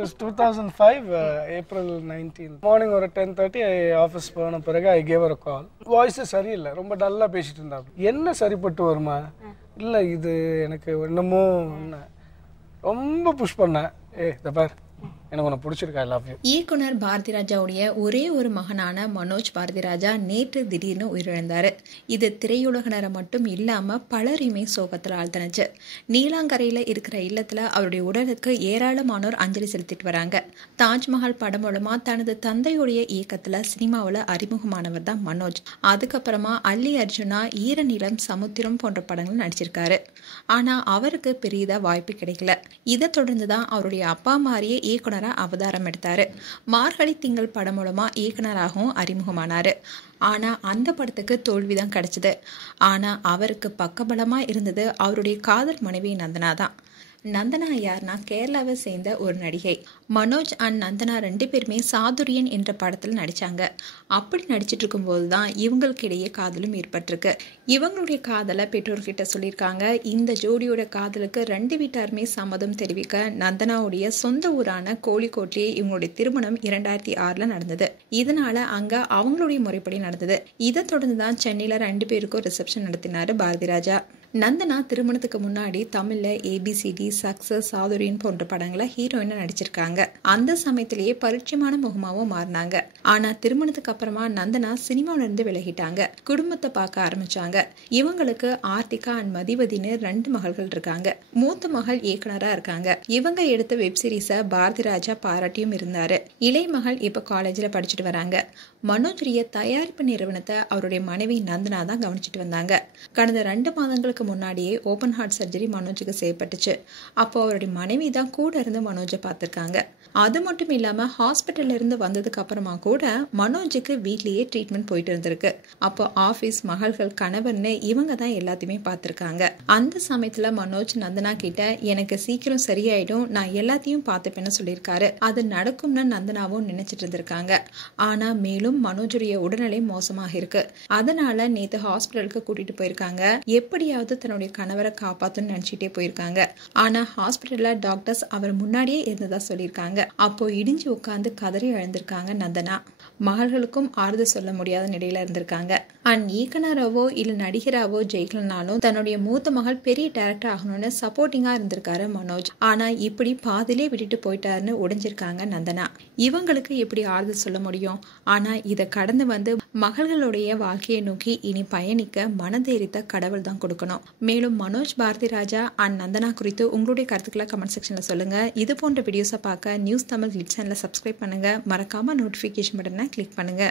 It was 2005 April 19 morning ஒரு 10:30 office போன பிறகு I gave a call. Voice சரியில்லை, ரொம்ப டல்லாக பேசிட்டு இருந்தா. என்ன சரிப்பட்டு வருமா? இல்லை இது எனக்கு என்னமோ ரொம்ப புஷ் பண்ணேன். இதை பார், எனக்கு உன்னை பிடிச்சிருக்கா, ஐ லவ் யூ. இயக்குனர் பாரதி ராஜாவுடைய ஒரே ஒரு மகனான மனோஜ் பாரதி ராஜா நேற்று திடீர்னு உயிரிழந்தாரு. இது திரையுலகினரை மட்டும் இல்லாம பலரையுமே சோகத்தில் ஆழ்த்தினுச்சு. நீலாங்கரையில இருக்கிற இல்லத்துல அவருடைய உடலுக்கு ஏராளமானோர் அஞ்சலி செலுத்திட்டு வராங்க. தாஜ்மஹால் படம் மூலமா தனது தந்தையுடைய இயக்கத்துல சினிமாவில் அறிமுகமானவர் தான் மனோஜ். அதுக்கப்புறமா அல்லி அர்ஜுனா, ஈரநிலம், சமுத்திரம் போன்ற படங்கள் நடிச்சிருக்காரு. ஆனா அவருக்கு பெரியதா வாய்ப்பு கிடைக்கல. இதை தொடர்ந்துதான் அவருடைய அப்பா மாதிரியே இயக்குனர் அவதாரம் எடுத்தாரு. மார்கழி திங்கள் படம் மூலமா இயக்குனராகவும் அறிமுகமானாரு. ஆனா அந்த படத்துக்கு தோல்விதான் கிடைச்சது. ஆனா அவருக்கு பக்கபலமா இருந்தது அவருடைய காதல் மனைவி நந்தனா தான். நந்தனா யார்னா கேரளாவை சேர்ந்த ஒரு நடிகை. மனோஜ் அண்ட் நந்தனா 2 பேருமே சாதுரியன் என்ற படத்தில் நடிச்சாங்க. அப்படி நடிச்சிட்டு இருக்கும்போது தான் இவங்களுக்கு இடையே காதலும் ஏற்பட்டிருக்கு. இவங்களுடைய காதலை பெற்றோர்கிட்ட சொல்லியிருக்காங்க. இந்த ஜோடியோட காதலுக்கு 2 வீட்டாருமே சம்மதம் தெரிவிக்க நந்தனாவுடைய சொந்த ஊரான கோழிக்கோட்லேயே இவங்களுடைய திருமணம் 2006 நடந்தது. இதனால அங்க அவங்களுடைய முறைப்படி நடந்தது. இதை தொடர்ந்து தான் சென்னையில 2 பேருக்கும் ரிசப்ஷன் நடத்தினாரு பாரதி ராஜா. நந்தனா திருமணத்துக்கு முன்னாடி தமிழ்ல ABCD, சக்சஸ், சாதுரியன் போன்ற படங்களை ஹீரோயினா நடிச்சிருக்காங்க. அந்த சமயத்திலேயே பரிச்சயமான முகமாவும் மாறினாங்க. ஆனா திருமணத்துக்கு அப்புறமா நந்தனா சினிமாவில இருந்து விலகிட்டாங்க. குடும்பத்தை பார்க்க ஆரம்பிச்சாங்க. இவங்களுக்கு ஆர்த்திகா அண்ட் மதிவதினு 2 மகள்கள் இருக்காங்க. மூத்த மகள் இயக்குனரா இருக்காங்க. இவங்க எடுத்த வெப்சீரிஸ பாரதி ராஜா பாராட்டியும் இருந்தாரு. இளைய மகள் இப்ப காலேஜ்ல படிச்சுட்டு வராங்க. மனோஜ்ரிய தயாரிப்பு நிறுவனத்தை அவருடைய மனைவி நந்தனா தான் கவனிச்சுட்டு வந்தாங்க. கடந்த 2 மாதங்களுக்கு முன்னாடியே ஓபன் ஹார்ட் சர்ஜரி மனோஜுக்கு செய்யப்பட்டுச்சு. அப்போ அவருடைய மனைவி தான் கூட இருந்து மனோஜை பார்த்திருக்காங்க. அது மட்டும் இல்லாம ஹாஸ்பிட்டல்ல இருந்து வந்ததுக்கு அப்புறமா கூட மனோஜுக்கு வீட்லயே ட்ரீட்மெண்ட் போயிட்டு இருந்திருக்கு. அப்போ ஆபீஸ், மகள்கள், கணவர்னு இவங்க தான் எல்லாத்தையுமே பார்த்திருக்காங்க. அந்த சமயத்துல மனோஜ் நந்தனா கிட்ட எனக்கு சீக்கிரம் சரியாயிடும், நான் எல்லாத்தையும் பார்த்துப்பேன்னு சொல்லியிருக்காரு. அது நடக்கும்னு நந்தனாவும் நினைச்சிட்டு இருந்திருக்காங்க. ஆனா மேலும் மனோஜுடைய உடல்நிலை மோசமாக இருக்கு. அதனால நேத்து ஹாஸ்பிட்டலுக்கு கூட்டிட்டு போயிருக்காங்க. எப்படியாவது தன்னுடைய கணவரை காப்பாத்துன்னு நினைச்சிட்டே போயிருக்காங்க. ஆனா ஹாஸ்பிட்டல்ல டாக்டர்ஸ் அவர் முன்னாடியே இருந்ததா சொல்லியிருக்காங்க. அப்போ இடிஞ்சு உட்கார்ந்து கதறி அழுந்திருக்காங்க நந்தனா. மகள்களுக்கும் ஆறுதல் சொல்ல முடியாத நிலையில இருந்திருக்காங்க. அண்ட் இயக்குனராவோ இல்ல நடிகராவோ ஜெயிக்கலனாலும் தன்னுடைய மூத்த மகள் பெரிய டைரக்டர் ஆகணும்னு சப்போர்ட்டிங்கா இருந்திருக்காரு மனோஜ். ஆனா இப்படி பாதிலே விட்டுட்டு போயிட்டாருன்னு உடைஞ்சிருக்காங்க நந்தனா. இவங்களுக்கு எப்படி ஆறுதல் சொல்ல முடியும்? ஆனா இதை கடந்து வந்து மகள்களுடைய வாழ்க்கையை நோக்கி இனி பயணிக்க மனதைரியத்தை கடவுள் தான் கொடுக்கணும். மேலும் மனோஜ், பாரதி ராஜா அண்ட் நந்தனா குறித்து உங்களுடைய கருத்துக்களை கமெண்ட் செக்ஷன்ல சொல்லுங்க. இது போன்ற வீடியோஸை பார்க்க நியூஸ் தமிழ் கிளிட்ஸ் சேனலை சப்ஸ்கிரைப் பண்ணுங்க. மறக்காம நோட்டிபிகேஷன் பட்டனை கிளிக் பண்ணுங்க.